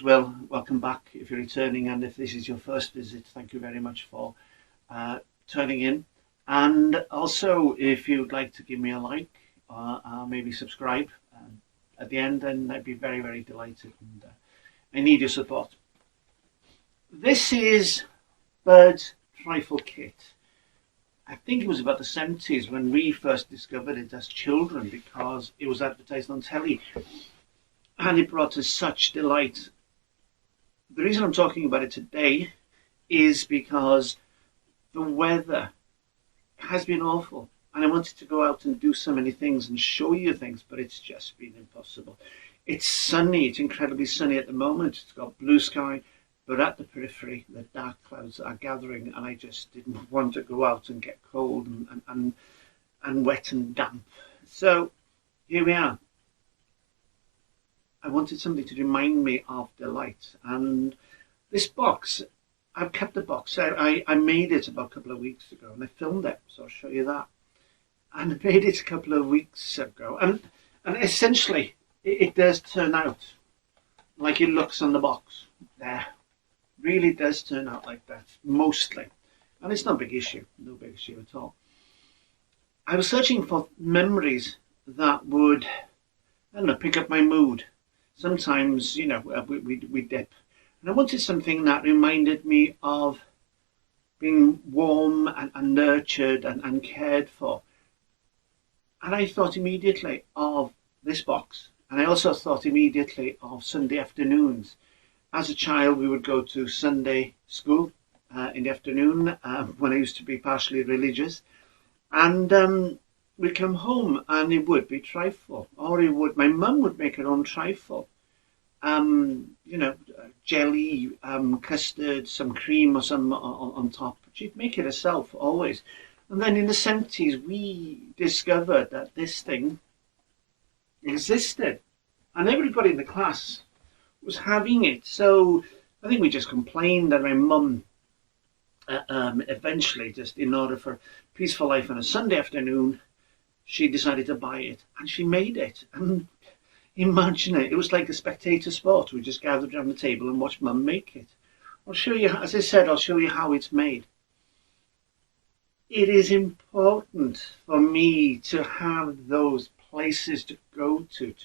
as well, welcome back if you're returning, and if this is your first visit, thank you very much for turning in. And also, if you'd like to give me a like, maybe subscribe at the end, then I'd be very, very delighted. And I need your support. This is Bird's Trifle Kit. I think it was about the 70s when we first discovered it as children because it was advertised on telly. And it brought us such delight. The reason I'm talking about it today is because the weather has been awful. And I wanted to go out and do so many things and show you things, but it's just been impossible. It's sunny, it's incredibly sunny at the moment. It's got blue sky, but at the periphery, the dark clouds are gathering, and I just didn't want to go out and get cold and wet and damp. So here we are. I wanted something to remind me of delight. And this box, I've kept the box. I made it about a couple of weeks ago and I filmed it, so I'll show you that. And I made it a couple of weeks ago. And essentially, it does turn out like it looks on the box there. Really does turn out like that, mostly. And it's no big issue, no big issue at all. I was searching for memories that would, I don't know, pick up my mood. Sometimes, you know, we dip. And I wanted something that reminded me of being warm and nurtured and cared for. And I thought immediately of this box. And I also thought immediately of Sunday afternoons. As a child, we would go to Sunday school in the afternoon when I used to be partially religious. And we'd come home and it would be trifle, or my mum would make her own trifle. You know, jelly, custard, some cream or some on top. She'd make it herself always. And then in the 70s, we discovered that this thing existed. And everybody in the class was having it. So I think we just complained, and my mum eventually, just in order for peaceful life on a Sunday afternoon, she decided to buy it, and she made it. And imagine it, it was like a spectator sport. We just gathered around the table and watched mum make it. I'll show you, as I said, I'll show you how it's made. It is important for me to have those places to go to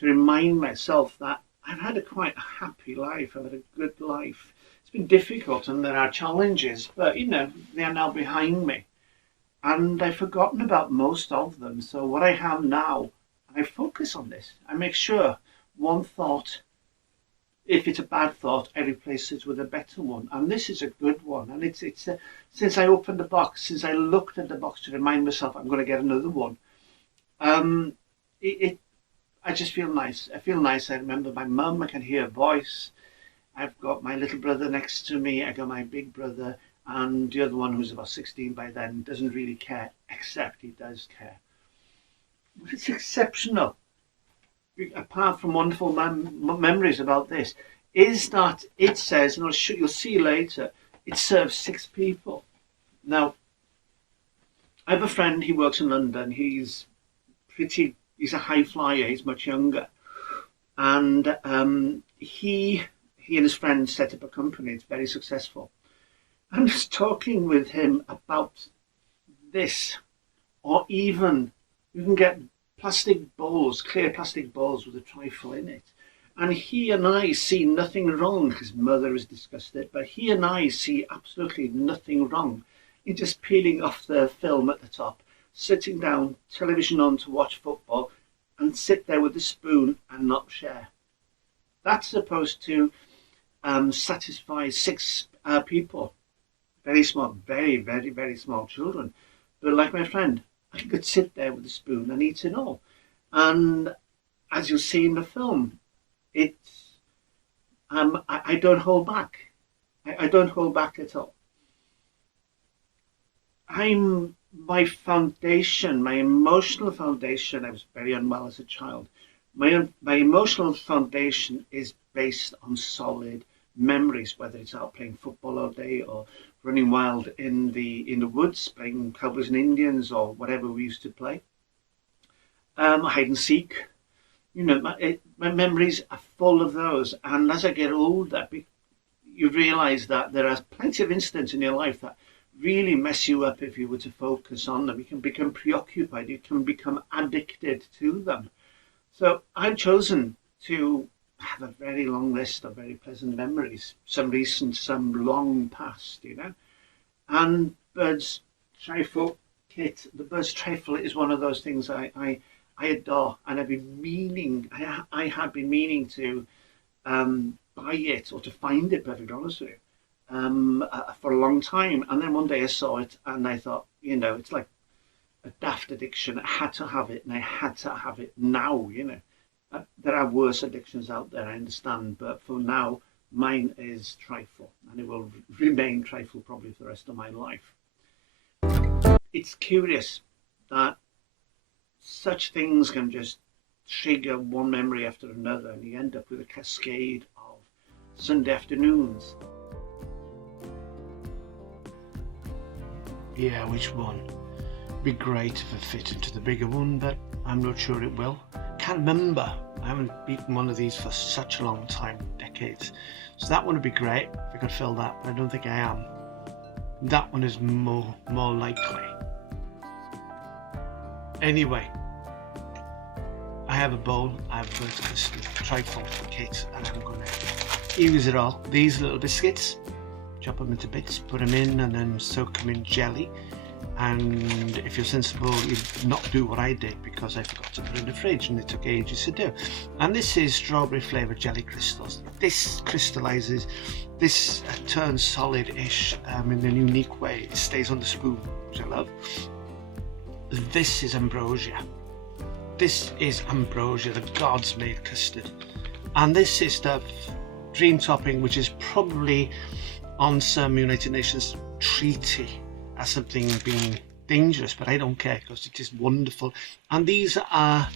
remind myself that I've had quite a happy life. I've had a good life. It's been difficult and there are challenges, but you know, they are now behind me. And I've forgotten about most of them. So what I have now, I focus on this. I make sure one thought, if it's a bad thought, I replace it with a better one. And this is a good one. And since I opened the box, since I looked at the box to remind myself I'm going to get another one, I just feel nice. I feel nice. I remember my mum. I can hear her voice. I've got my little brother next to me. I got my big brother. And the other one, who's about 16 by then, doesn't really care, except he does care. But it's exceptional, apart from wonderful memories about this, is that it says, and you'll see later, it serves 6 people. Now, I have a friend, he works in London. He's a high flyer, he's much younger. And he and his friends set up a company, it's very successful. I was talking with him about this, or even you can get plastic bowls, clear plastic bowls with a trifle in it. And he and I see nothing wrong. His mother is disgusted, but he and I see absolutely nothing wrong in just peeling off the film at the top, sitting down, television on to watch football, and sit there with a spoon and not share. That's supposed to satisfy 6 people. Very small, very, very, very small children. But like my friend, I could sit there with a spoon and eat it all. And as you'll see in the film, it's I don't hold back. I don't hold back at all. My foundation, my emotional foundation, I was very unwell as a child. My emotional foundation is based on solid memories, whether it's out playing football all day or running wild in the woods, playing Cowboys and Indians or whatever we used to play. Hide and seek. You know, my memories are full of those. And as I get older, you realise that there are plenty of incidents in your life that really mess you up if you were to focus on them. You can become preoccupied. You can become addicted to them. So I've chosen to have a very long list of very pleasant memories, some recent, some long past, you know. And Bird's Trifle Kit, the Bird's Trifle is one of those things I adore, and I had been meaning to buy it or to find it, perfectly honest with you, for a long time. And then one day I saw it and I thought, you know, it's like a daft addiction. I had to have it, and I had to have it now, you know. There are worse addictions out there, I understand, but for now, mine is Trifle, and it will remain Trifle probably for the rest of my life. It's curious that such things can just trigger one memory after another, and you end up with a cascade of Sunday afternoons. Yeah, which one? Be great if it fit into the bigger one, but I'm not sure it will. Can't remember. I haven't beaten one of these for such a long time, decades. So that one would be great if I could fill that, but I don't think I am. That one is more likely. Anyway, I have a bowl. I have this Trifle Kit, and I'm going to use it all. These little biscuits, chop them into bits, put them in, and then soak them in jelly. And if you're sensible, you'd not do what I did, because I forgot to put it in the fridge and it took ages to do. And this is strawberry flavoured jelly crystals. This crystallizes, this turns solid-ish in a unique way. It stays on the spoon, which I love. This is ambrosia. This is ambrosia, the gods made custard. And this is the dream topping, which is probably on some United Nations treaty as something being dangerous, but I don't care because it is wonderful. And these are,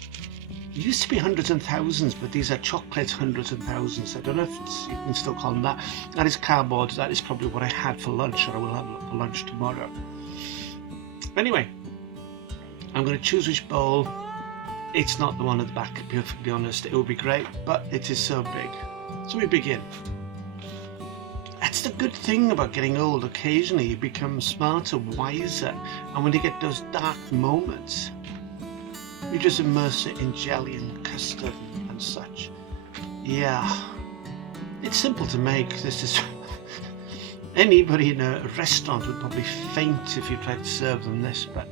used to be hundreds and thousands, but these are chocolate hundreds and thousands. I don't know if you can still call them that. That is cardboard. That is probably what I had for lunch, or I will have for lunch tomorrow. Anyway, I'm going to choose which bowl. It's not the one at the back, to be perfectly honest. It would be great, but it is so big. So we begin. That's the good thing about getting old. Occasionally you become smarter, wiser, and when you get those dark moments, you just immerse it in jelly and custard and such. Yeah, it's simple to make. This is anybody in a restaurant would probably faint if you tried to serve them this, but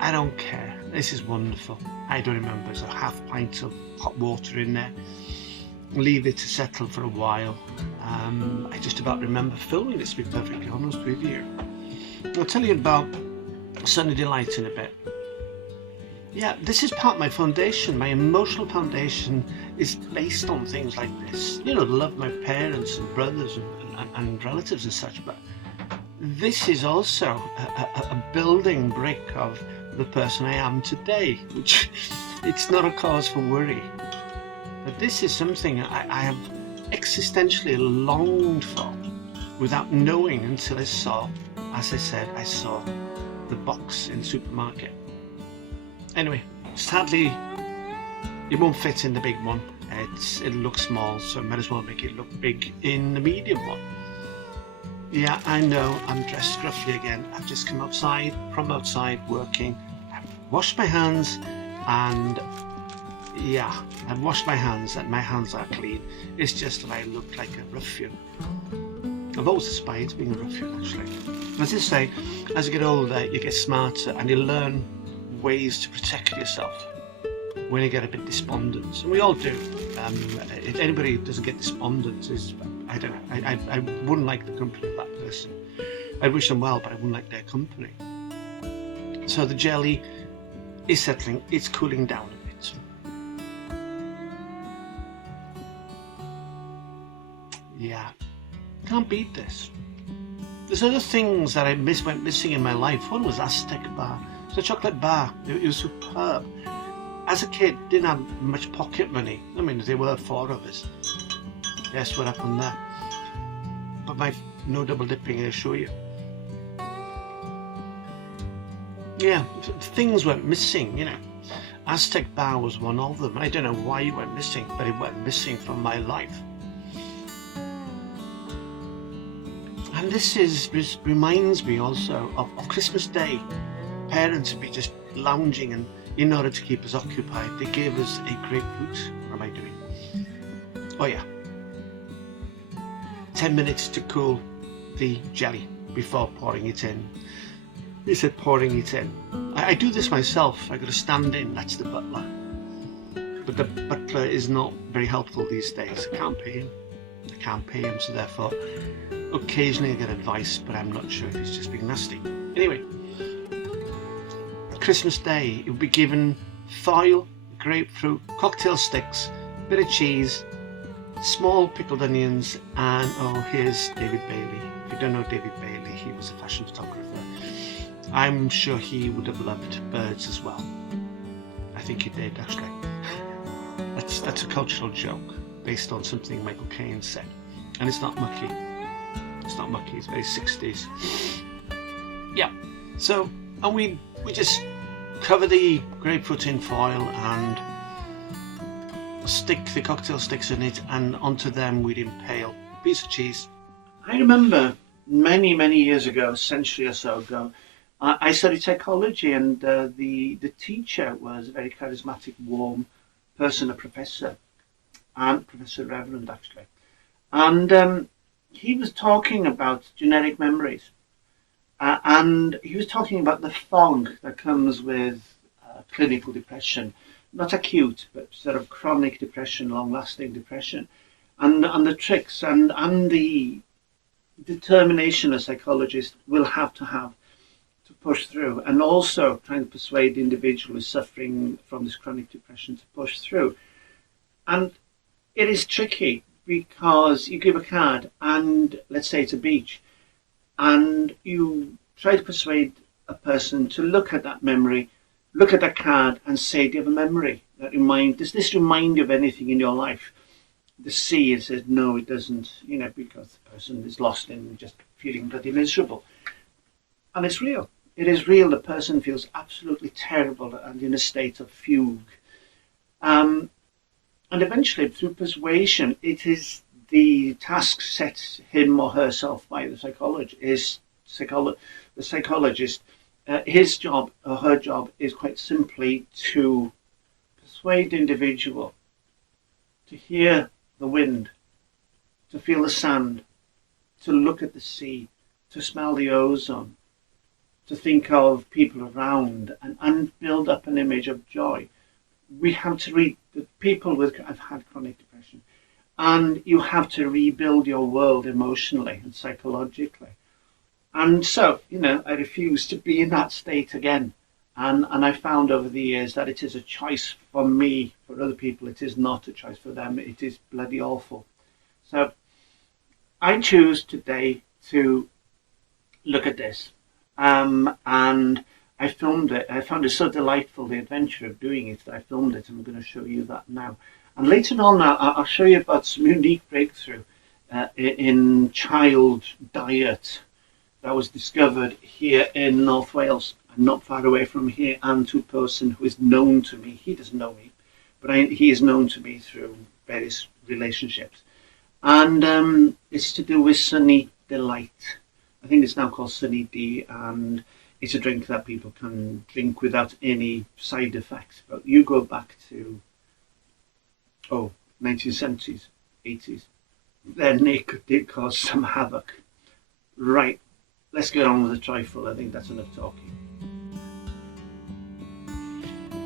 I don't care. This is wonderful. I don't remember. There's a half pint of hot water in there. Leave it to settle for a while. I just about remember filming this, to be perfectly honest with you. I'll tell you about Sunny Delight in a bit. Yeah, this is part of my foundation. My emotional foundation is based on things like this. You know, the love of my parents and brothers and relatives and such, but this is also a building brick of the person I am today, which it's not a cause for worry. But this is something I have existentially longed for without knowing until I saw, as I said, I saw the box in the supermarket. Anyway, sadly, it won't fit in the big one. It looks small, so I might as well make it look big in the medium one. Yeah, I know, I'm dressed gruffly again. I've just come from outside working. I've washed my hands and yeah, I've washed my hands and my hands are clean. It's just that I look like a ruffian. I've always aspired to being a ruffian, actually. As I say, as you get older, you get smarter and you learn ways to protect yourself when you get a bit despondent. And we all do. If anybody who doesn't get despondent is, I don't know, I wouldn't like the company of that person. I wish them well, but I wouldn't like their company. So the jelly is settling, it's cooling down a bit. Yeah, can't beat this. There's other things that I went missing in my life. One was Aztec bar. It's a chocolate bar. It was superb. As a kid, didn't have much pocket money. I mean, there were four of us. Guess what happened there? But no double dipping, I assure you. Yeah, things went missing, you know. Aztec bar was one of them. I don't know why it went missing, but it went missing from my life. And this reminds me also of Christmas Day. Parents would be just lounging, and in order to keep us occupied, they gave us a grapefruit. What am I doing? Oh yeah. 10 minutes to cool the jelly before pouring it in. They said pouring it in. I do this myself. I got to stand in, that's the butler. But the butler is not very helpful these days. I can't pay him, so therefore occasionally I get advice, but I'm not sure if he's just being nasty. Anyway, Christmas Day, it would be given foil, grapefruit, cocktail sticks, bit of cheese, small pickled onions, and oh, here's David Bailey. If you don't know David Bailey, he was a fashion photographer. I'm sure he would have loved birds as well. I think he did, actually. That's a cultural joke based on something Michael Caine said, and it's not mucky. It's not mucky. It's very 60s. Yeah. So, and we just cover the grapefruit in foil and stick the cocktail sticks in it, and onto them we'd impale a piece of cheese. I remember many years ago, a century or so ago, I studied psychology, and the teacher was a very charismatic, warm person, a professor, and Professor Reverend actually. And he was talking about genetic memories, and he was talking about the fog that comes with clinical depression, not acute, but sort of chronic depression, long-lasting depression, and the tricks and the determination a psychologist will have to push through, and also trying to persuade the individual who's suffering from this chronic depression to push through. And it is tricky because you give a card, and let's say it's a beach, and you try to persuade a person to look at that memory, look at that card and say, do you have a memory that does this remind you of anything in your life? The sea, it says, no, it doesn't, because the person is lost in just feeling bloody miserable. And it's real. It is real. The person feels absolutely terrible and in a state of fugue. And eventually, through persuasion, it is the task set him or herself by the psychologist. His job or her job is quite simply to persuade the individual to hear the wind, to feel the sand, to look at the sea, to smell the ozone, to think of people around, and build up an image of joy. We have to read the people have had chronic depression, and you have to rebuild your world emotionally and psychologically. And so, I refuse to be in that state again. And I found over the years that it is a choice for me. For other people, it is not a choice. For them, it is bloody awful. So I choose today to look at this. And I filmed it. I found it so delightful, the adventure of doing it, that I filmed it. And I'm going to show you that now. And later on, I'll show you about some unique breakthrough in child diet that was discovered here in North Wales, and not far away from here, and to a person who is known to me. He doesn't know me, but he is known to me through various relationships. And it's to do with Sunny Delight. I think it's now called Sunny D, and it's a drink that people can drink without any side effects. But you go back to 1970s, 80s, then it did cause some havoc. Right, let's get on with the trifle. I think that's enough talking.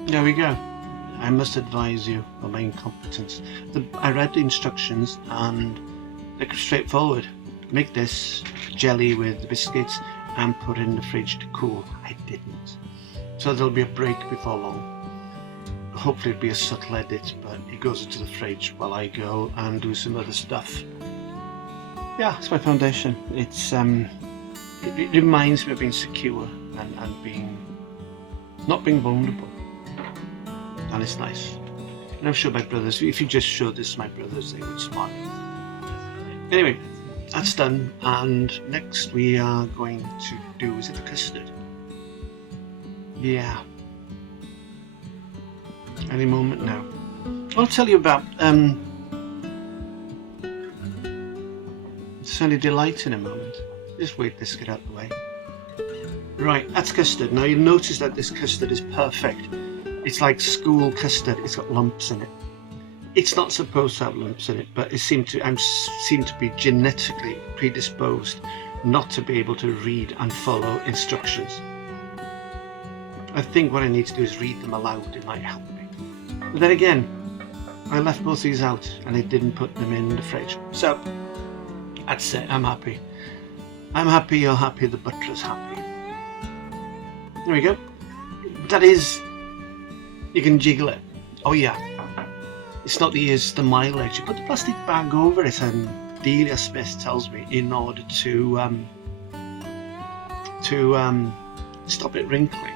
There we go. I must advise you of my incompetence. I read the instructions and they're straightforward. Make this jelly with the biscuits and put it in the fridge to cool. I didn't. So there'll be a break before long. Hopefully it'll be a subtle edit, but it goes into the fridge while I go and do some other stuff. Yeah, it's my foundation. It's it reminds me of being secure and not being vulnerable. And it's nice. And I'm sure my brothers, if you just showed this to my brothers, they would smile. Anyway, that's done, and next we are going to do, is it the custard? Yeah. Any moment now. I'll tell you about Sunny Delight in a moment. Just wait this get out of the way. Right, that's custard. Now you'll notice that this custard is perfect. It's like school custard. It's got lumps in it. It's not supposed to have lumps in it, but it seem to be genetically predisposed not to be able to read and follow instructions. I think what I need to do is read them aloud. It might help me. But then again, I left both these out and I didn't put them in the fridge. So that's it. I'm happy. I'm happy. You're happy. The butler's happy. There we go. That is, you can jiggle it. Oh yeah. It's not the years, the mileage. You put the plastic bag over it, and Delia Smith tells me in order to stop it wrinkling.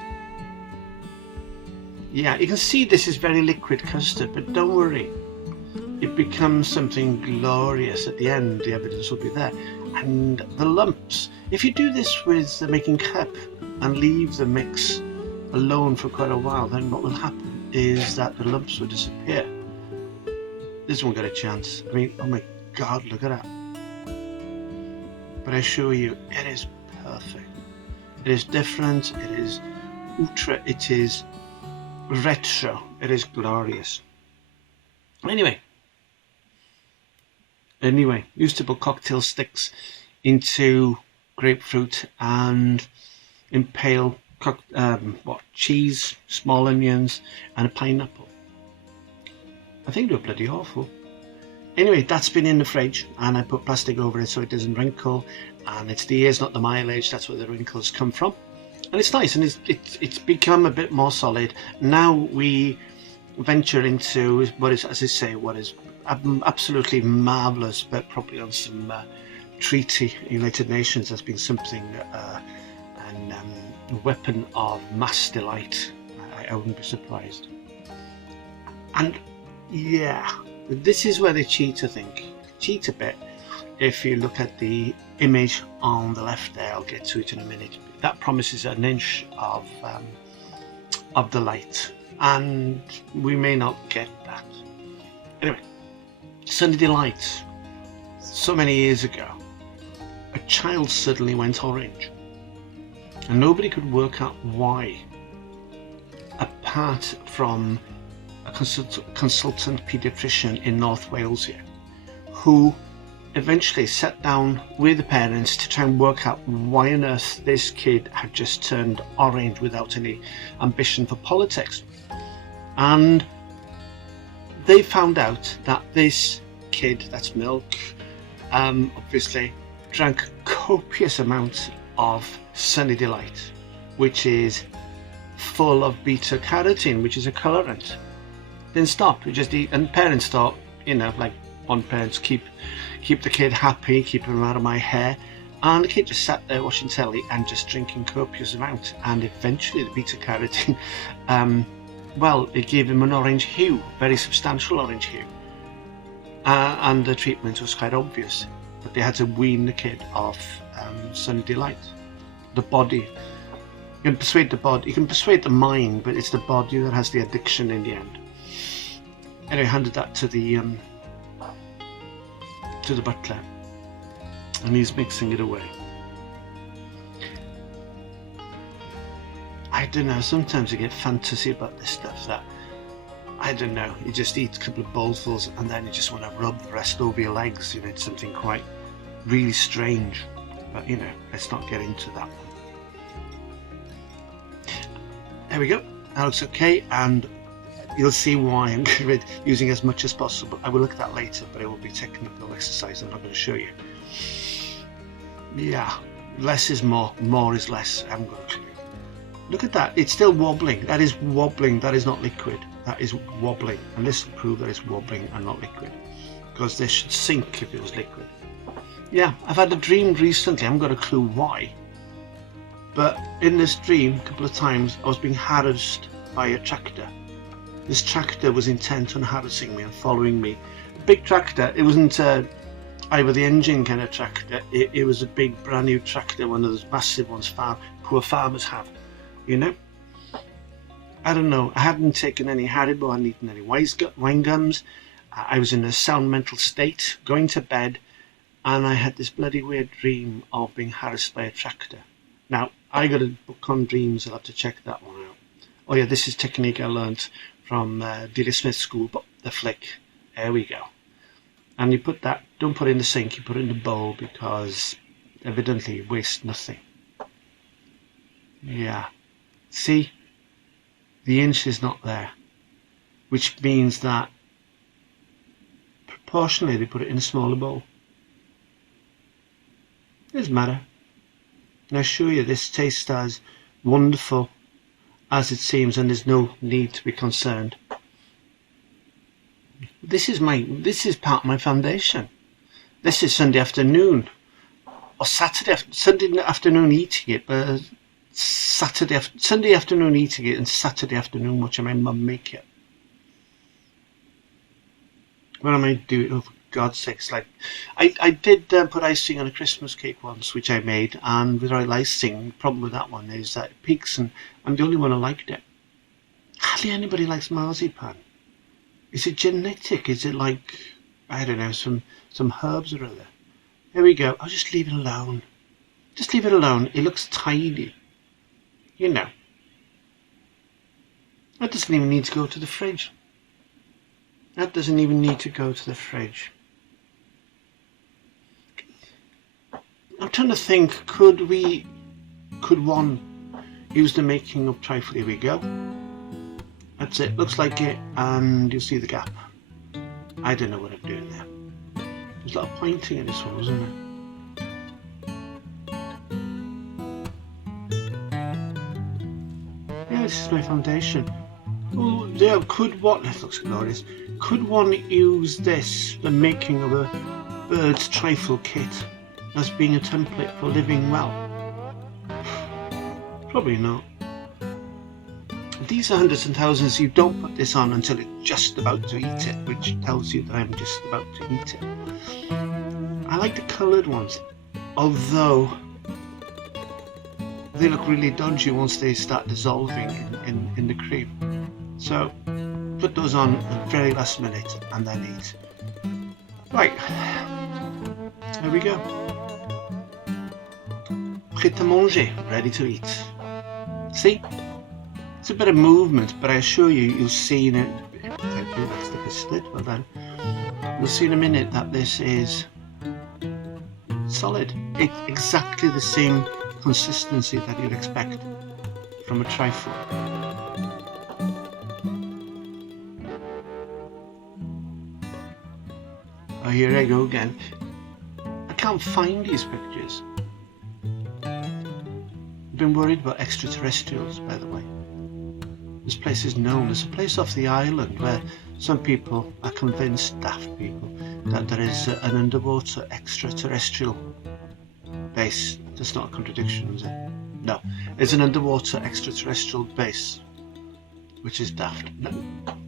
Yeah, you can see this is very liquid custard, but don't worry. It becomes something glorious at the end. The evidence will be there. And the lumps, if you do this with the making cup and leave the mix alone for quite a while, then what will happen is that the lumps will disappear. This won't get a chance. I mean, oh my God, look at that. But I assure you, it is perfect. It is different, it is ultra, it is retro, it is glorious. Anyway, used to put cocktail sticks into grapefruit and impale cheese, small onions, and a pineapple. I think they were bloody awful. Anyway, that's been in the fridge, and I put plastic over it so it doesn't wrinkle, and it's the years, not the mileage. That's where the wrinkles come from, and it's nice, and it's become a bit more solid. Now we venture into what is, as I say, what is absolutely marvelous, but probably on some treaty, United Nations, has been something a weapon of mass delight. I wouldn't be surprised. And yeah, this is where they cheat, I think. Cheat a bit. If you look at the image on the left there, I'll get to it in a minute. That promises an inch of the light, and we may not get that. Anyway, Sunny Delight. So many years ago, a child suddenly went orange, and nobody could work out why, apart from a consultant paediatrician in North Wales here, who eventually sat down with the parents to try and work out why on earth this kid had just turned orange without any ambition for politics. And they found out that this kid, that's milk, obviously drank copious amounts of Sunny Delight, which is full of beta carotene, which is a colorant. Didn't stop, we just eat, and parents thought, you know, like one parents, keep the kid happy, keep him out of my hair, and the kid just sat there watching telly and just drinking copious amounts, and eventually the beta carotene, well, it gave him an orange hue, very substantial orange hue, and the treatment was quite obvious, but they had to wean the kid off Sunny Delight. The body, you can persuade the body, you can persuade the mind, but it's the body that has the addiction in the end. Anyway, I handed that to the butler, and he's mixing it away. I don't know, sometimes you get fantasy about this stuff that, I don't know, you just eat a couple of bowlfuls and then you just want to rub the rest over your legs. You know, it's something quite really strange, but you know, let's not get into that one. There we go, that looks okay, and you'll see why I'm using as much as possible. I will look at that later, but it will be technical exercise I'm not going to show you. Yeah, less is more, more is less. I haven't got a clue. Look at that, it's still wobbling. That is wobbling, that is not liquid. That is wobbling, and this will prove that it's wobbling and not liquid, because this should sink if it was liquid. Yeah, I've had a dream recently, I haven't got a clue why, but in this dream, a couple of times, I was being harassed by a tractor. This tractor was intent on harassing me and following me. A big tractor, it wasn't either the engine kind of tractor, it was a big brand new tractor, one of those massive ones poor farmers have, you know. I don't know, I hadn't taken any Haribo, I hadn't eaten any wine gums. I was in a sound mental state, going to bed, and I had this bloody weird dream of being harassed by a tractor. Now, I got a book on dreams, I'll have to check that one out. Oh yeah, this is technique I learnt from Delia Smith's school, but the flick. There we go. And you put that, don't put it in the sink, you put it in the bowl, because evidently you waste nothing. Yeah. See? The inch is not there, which means that proportionally they put it in a smaller bowl. Doesn't matter. And I assure you this tastes as wonderful as it seems, and there's no need to be concerned. This is part of my foundation. This is Sunday afternoon, or Sunday afternoon eating it, but Sunday afternoon eating it and Saturday afternoon watching my mum make it. When am I doing? Oh, for God's sakes! Like, I did put icing on a Christmas cake once, which I made, and without icing, the problem with that one is that it peaks, and I'm the only one who liked it. Hardly anybody likes marzipan. Is it genetic? Is it like, I don't know, some herbs or other? There we go. I'll just leave it alone. Just leave it alone. It looks tidy. You know. That doesn't even need to go to the fridge. That doesn't even need to go to the fridge. I'm trying to think, could one use the making of trifle? Here we go. That's it, looks like it, and you'll see the gap. I don't know what I'm doing there. There's a lot of pointing in this one, wasn't there? Yeah, this is my foundation. Oh, there, that looks glorious. Could one use this, the making of a bird's trifle kit, as being a template for living well? Probably not. These are hundreds and thousands. You don't put this on until it's just about to eat it, which tells you that I'm just about to eat it. I like the coloured ones, although they look really dodgy once they start dissolving in the cream. So put those on at the very last minute and then eat. Right, there we go. Prêt à manger, ready to eat. See? It's a bit of movement, but I assure you, you'll see in it. Thank you, that's the biscuit. Well done. You'll see in a minute that this is solid. It's exactly the same consistency that you'd expect from a trifle. Oh, here I go again. I can't find these pictures. I've been worried about extraterrestrials, by the way. This place is known. There's a place off the island where some people are convinced, daft people, that there is an underwater extraterrestrial base. That's not a contradiction, is it? No. It's an underwater extraterrestrial base, which is daft. No.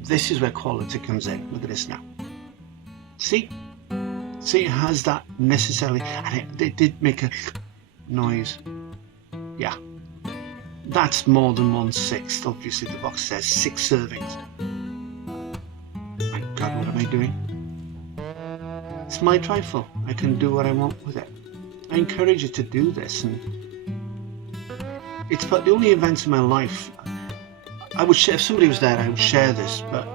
This is where quality comes in. Look at this now. See? See, it has that necessarily, and it did make a noise. Yeah. That's more than 1/6. Obviously the box says 6 servings. My God, what am I doing? It's my trifle. I can do what I want with it. I encourage you to do this, and it's about the only events in my life. I would share, if somebody was there, I would share this, but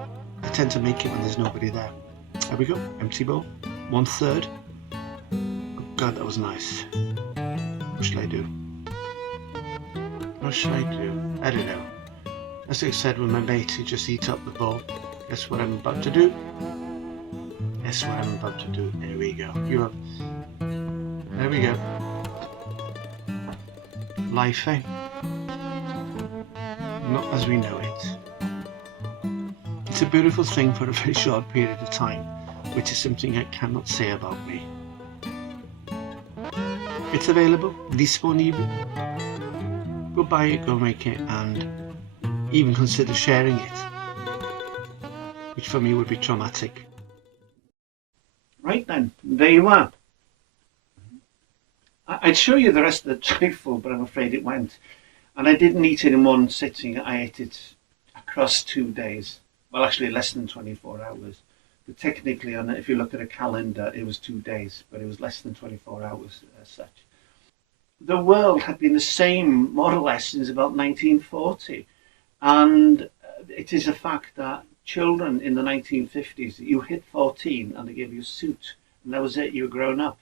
I tend to make it when there's nobody there. There we go, empty bowl, 1/3. Oh God, that was nice. What should I do? What should I do? I don't know. As I said with my mate, he just eat up the bowl. Guess what I'm about to do? Guess what I'm about to do? There we go. You have. There we go. Life, eh? Not as we know it. It's a beautiful thing for a very short period of time, which is something I cannot say about me. It's available, disponible. Go buy it, go make it, and even consider sharing it, which for me would be traumatic. Right then, there you are. I'd show you the rest of the trifle, but I'm afraid it went. And I didn't eat it in one sitting. I ate it, I across 2 days. Well, actually less than 24 hours. But technically, if you look at a calendar, it was 2 days, but it was less than 24 hours as such. The world had been the same more or less since about 1940. And it is a fact that children in the 1950s, you hit 14 and they gave you a suit, and that was it, you were grown up.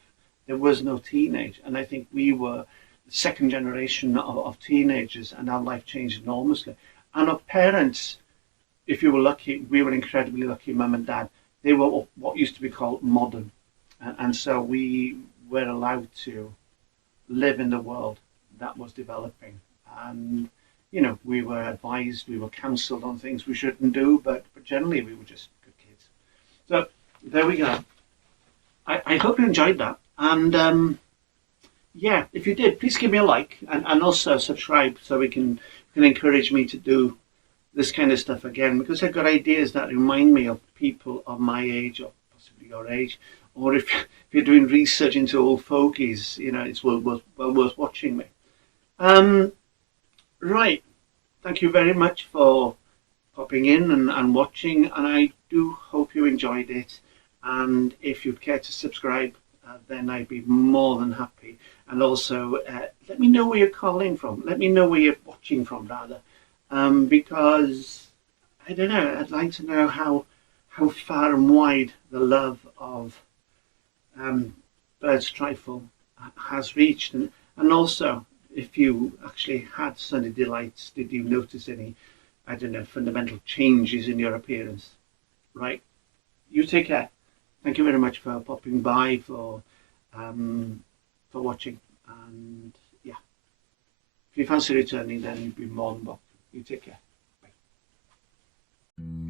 There was no teenage. And I think we were the second generation of teenagers, and our life changed enormously. And our parents, if you were lucky, we were incredibly lucky, mum and dad. They were what used to be called modern. And so we were allowed to live in the world that was developing. And, you know, we were advised, we were counselled on things we shouldn't do, but generally we were just good kids. So there we go. I hope you enjoyed that. And yeah, if you did, please give me a like and also subscribe so we can encourage me to do this kind of stuff again, because I've got ideas that remind me of people of my age or possibly your age, or if you're doing research into old fogies, you know, it's well worth watching me. Right. Thank you very much for popping in and watching, and I do hope you enjoyed it. And if you'd care to subscribe, then I'd be more than happy. And also, let me know where you're calling from. Let me know where you're watching from, rather, because I don't know. I'd like to know how far and wide the love of Bird's Trifle has reached, and also if you actually had Sunday delights, did you notice any, I don't know, fundamental changes in your appearance? Right. You take care. Thank you very much for popping by, for watching, and yeah, if you fancy returning, then you'd be more than welcome. You take care. Bye.